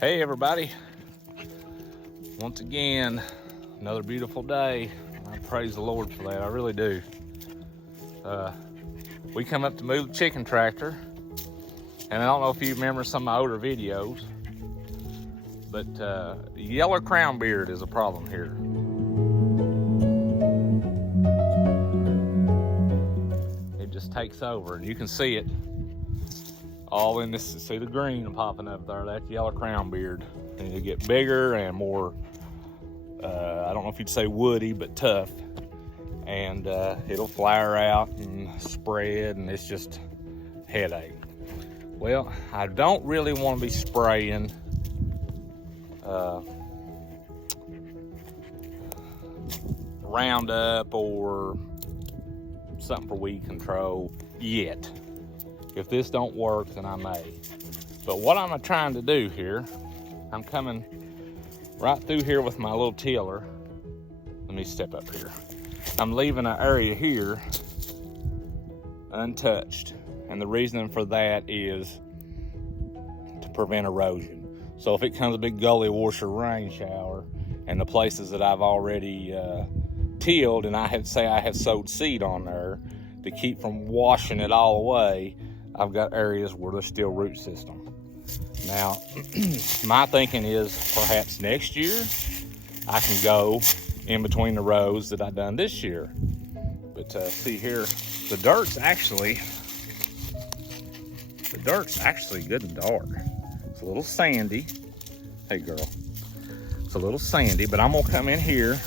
Hey everybody, once again, another beautiful day. I praise the Lord for that, I really do. We come up to move the chicken tractor, and I don't know if you remember some of my older videos, but yellow crown beard is a problem here. It just takes over, and you can see it all in this. See the green popping up there? That's yellow crown beard, and it'll get bigger and more. I don't know if you'd say woody, but tough, and it'll flower out and spread, and it's just a headache. Well, I don't really want to be spraying Roundup or something for weed control yet. If this don't work, then I may. But what I'm trying to do here, I'm coming right through here with my little tiller. Let me step up here. I'm leaving an area here untouched. And the reason for that is to prevent erosion. So if it comes a big gully washer rain shower, and the places that I've already tilled, and I have sowed seed on there to keep from washing it all away, I've got areas where there's still root system. Now, my thinking is perhaps next year I can go in between the rows that I've done this year. But see here, the dirt's actually good and dark. It's a little sandy. Hey girl, it's a little sandy, but I'm gonna come in here,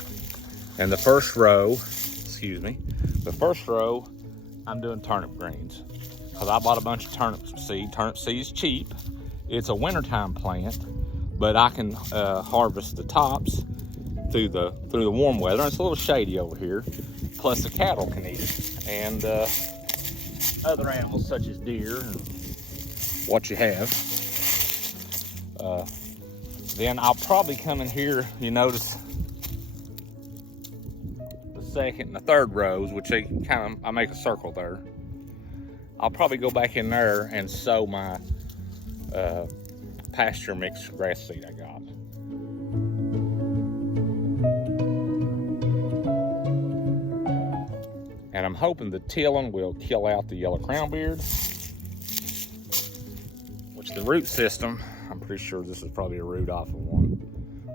and the first row, I'm doing turnip greens. Because I bought a bunch of turnip seed. Turnip seed's cheap. It's a wintertime plant, but I can harvest the tops through the warm weather. And it's a little shady over here. Plus the cattle can eat it, and other animals such as deer and what you have. Then I'll probably come in here. You notice the second and the third rows, which I make a circle there. I'll probably go back in there and sow my pasture mix grass seed I got. And I'm hoping the tilling will kill out the yellow crown beard, which the root system, I'm pretty sure this is probably a root off of one.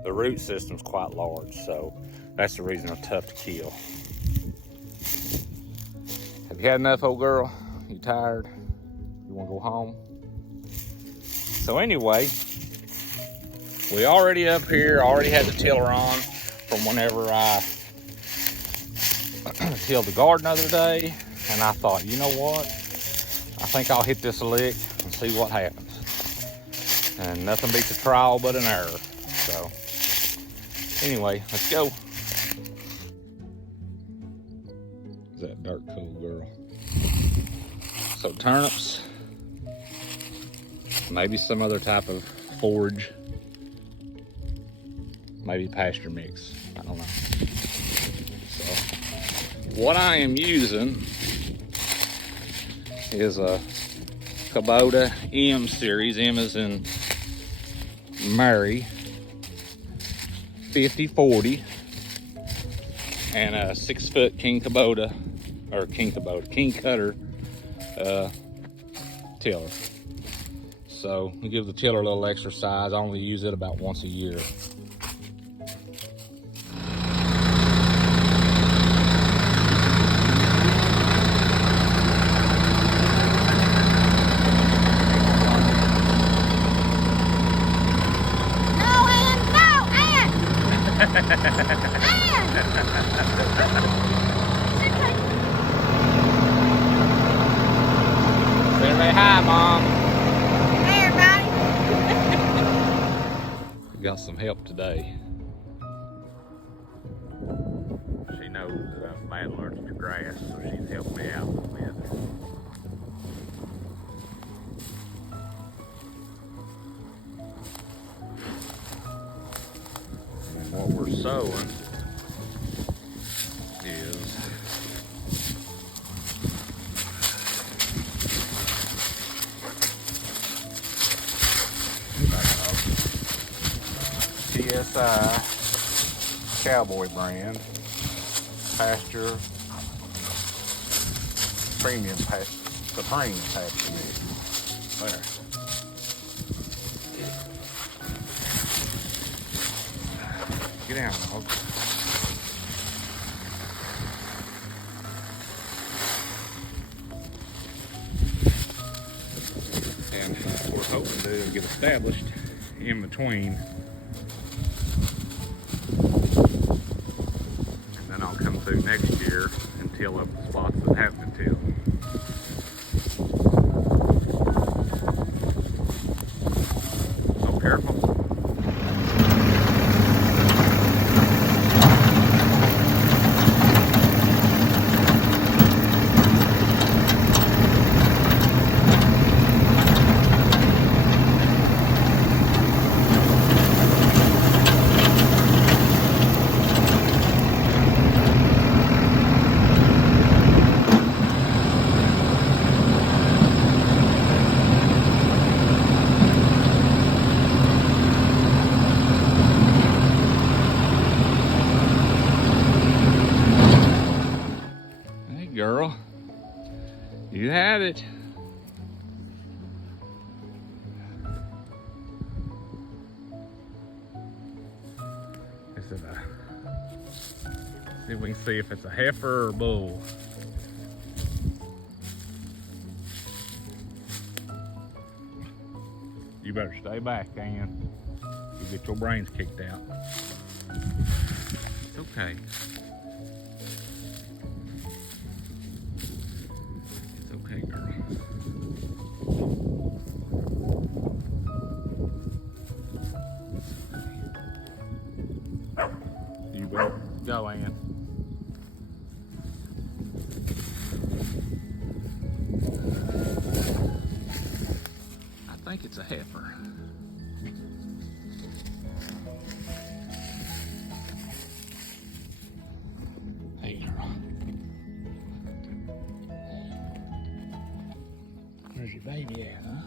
The root system's quite large, so that's the reason they're tough to kill. Have you had enough, old girl? You tired? You want to go home? So anyway, we already up here, already had the tiller on from whenever I tilled the garden the other day, and I thought, you know what? I think I'll hit this a lick and see what happens. And nothing beats a trial but an error. So anyway, let's go. Is that dirt cool, girl? So turnips, maybe some other type of forage, maybe pasture mix, I don't know. So what I am using is a Kubota M series, M as in Mary, 5040, and a 6-foot King Cutter tiller. So we give the tiller a little exercise. I only use it about once a year. Say hi, Mom. Hey, everybody. We got some help today. She knows that I'm bad allergic to grass, so she's helped me out a little bit. And what we're sowing is SI Cowboy brand pasture premium supreme pasture mix. There. Get down, dog. And we're hoping to get established in between. And then I'll come through next year and till up the spots that have been tilled. So careful. Girl, you had it. Is it a, see if we can see if it's a heifer or a bull. You better stay back, Ann. You get your brains kicked out. It's okay. Okay, girl. You better go, Ann. I think it's a heifer. Hey, girl. Where's your baby at, huh?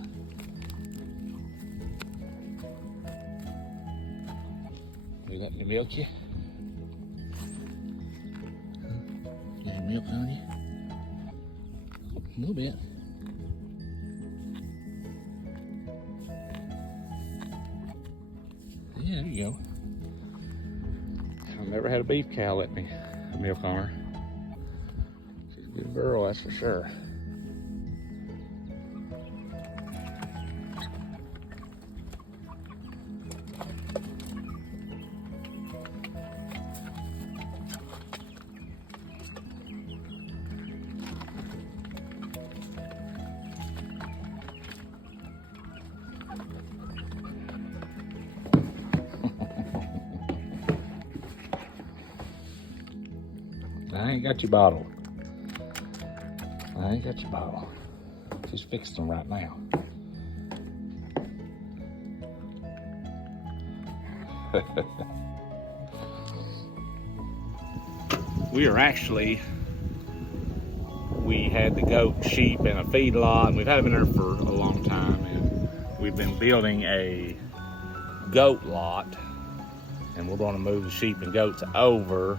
We let me milk you? Is your milk on you? A little bit. Yeah, there you go. I've never had a beef cow let me milk on her. She's a good girl, that's for sure. I ain't got your bottle. I ain't got your bottle. She's fixing them right now. We had the goat, sheep, and a feedlot, and we've had them in there for a long time, and we've been building a goat lot, and we're going to move the sheep and goats over.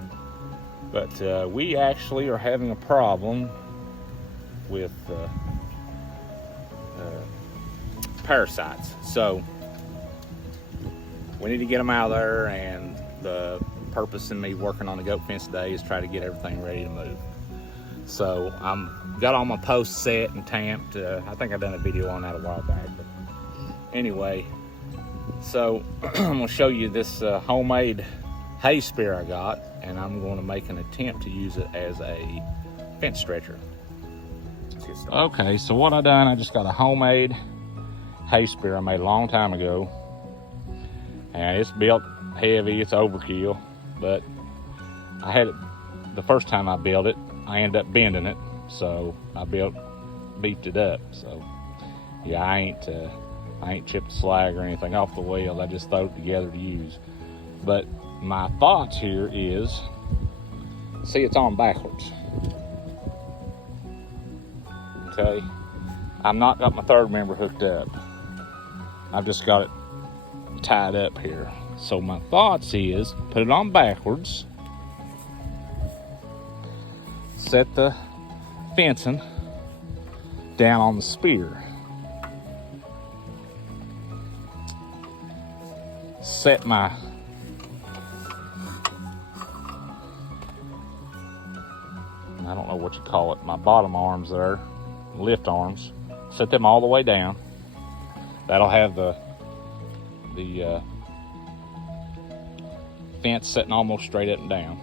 But we actually are having a problem with parasites. So we need to get them out of there, and the purpose in me working on the goat fence today is try to get everything ready to move. So I'm got all my posts set and tamped. I think I've done a video on that a while back. But anyway, so I'm gonna show you this homemade hay spear I got, and I'm going to make an attempt to use it as a fence stretcher. Okay, so what I done, I just got a homemade hay spear I made a long time ago, and it's built heavy, it's overkill, but I had it the first time I built it, I ended up bending it, so I beefed it up. So yeah, I ain't chipped the slag or anything off the wheels, I just threw it together to use. But my thoughts here is, see, it's on backwards. Okay, I've not got my third member hooked up. I've just got it tied up here. So my thoughts is put it on backwards, set the fencing down on the spear, set my I don't know what you call it, my bottom arms there, lift arms, set them all the way down. That'll have the fence sitting almost straight up and down,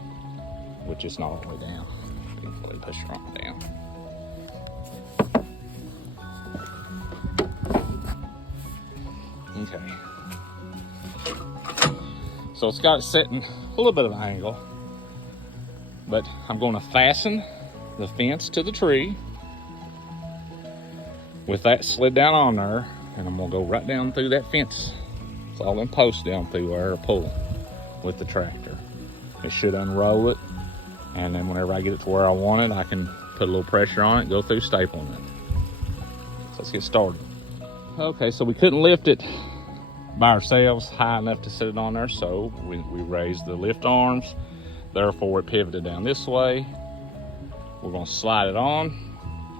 which is not all the way down. You can really push your arm down. Okay. So it's got it sitting a little bit of an angle, but I'm going to fasten the fence to the tree with that slid down on there, and I'm going to go right down through that fence. It's all in posts down through there, pull with the tractor. It should unroll it, and then whenever I get it to where I want it, I can put a little pressure on it and go through stapling it. So let's get started. Okay, so we couldn't lift it by ourselves high enough to sit it on there, so we raised the lift arms. Therefore, it pivoted down this way. We're going to slide it on,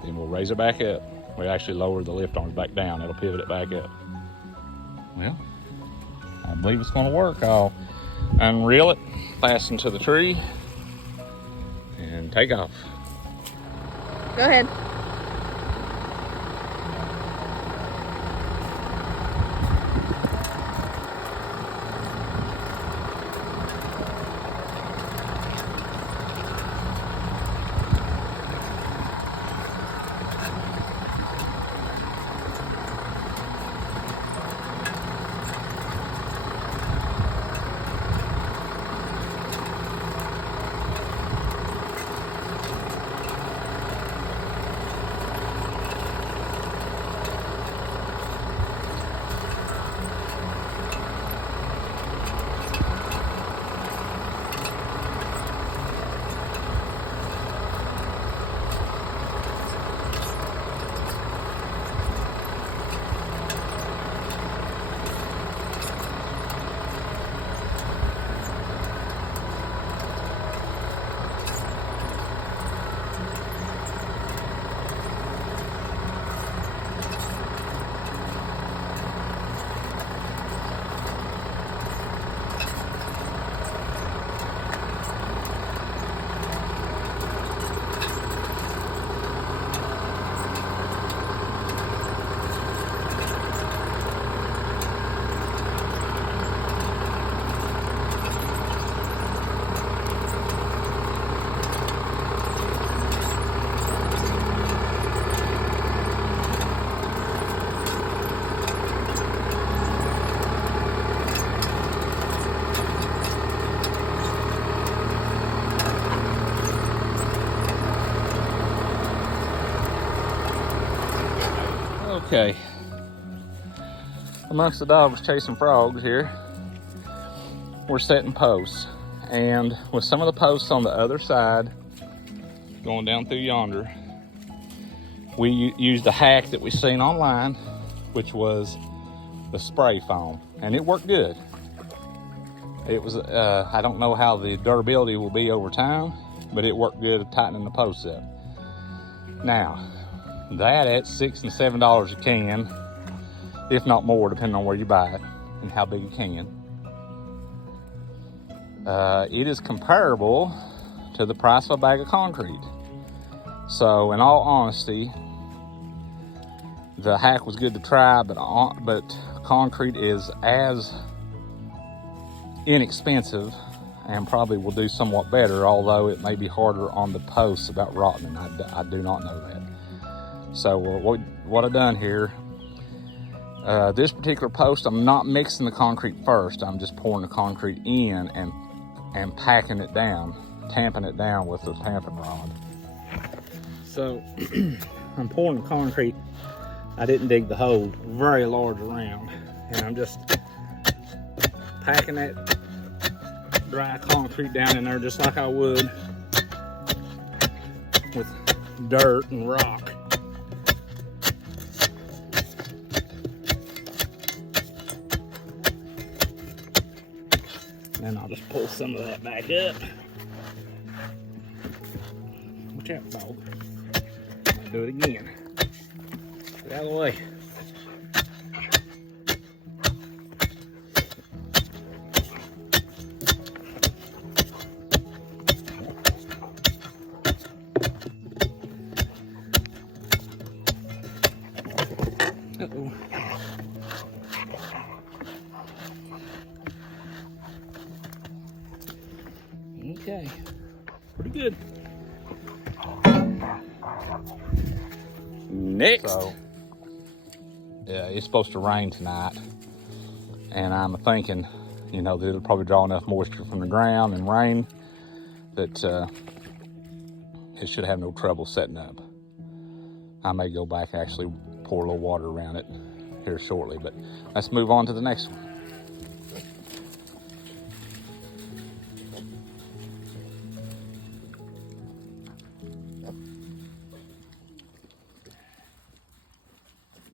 then we'll raise it back up. We actually lower the lift arms back down. It'll pivot it back up. Well, I believe it's going to work. I'll unreel it, fasten to the tree, and take off. Go ahead. Okay, amongst the dogs chasing frogs here, we're setting posts, and with some of the posts on the other side going down through yonder, we used a hack that we seen online, which was the spray foam, and it worked good. It was I don't know how the durability will be over time, but it worked good at tightening the posts up. Now that at $6 and $7 a can, if not more, depending on where you buy it and how big a can. It is comparable to the price of a bag of concrete. So in all honesty, the hack was good to try, but concrete is as inexpensive and probably will do somewhat better, although it may be harder on the posts about rotting. I do not know that. So what I've done here, this particular post, I'm not mixing the concrete first. I'm just pouring the concrete in and packing it down, tamping it down with the tamping rod. So I'm pouring the concrete. I didn't dig the hole very large around, and I'm just packing that dry concrete down in there just like I would with dirt and rock. And I'll just pull some of that back up. Watch out, dog. I'll do it again. Get out of the way. Uh-oh. Okay, pretty good. Next. So, yeah, it's supposed to rain tonight, and I'm thinking, you know, that it'll probably draw enough moisture from the ground and rain that it should have no trouble setting up. I may go back and actually pour a little water around it here shortly, but let's move on to the next one.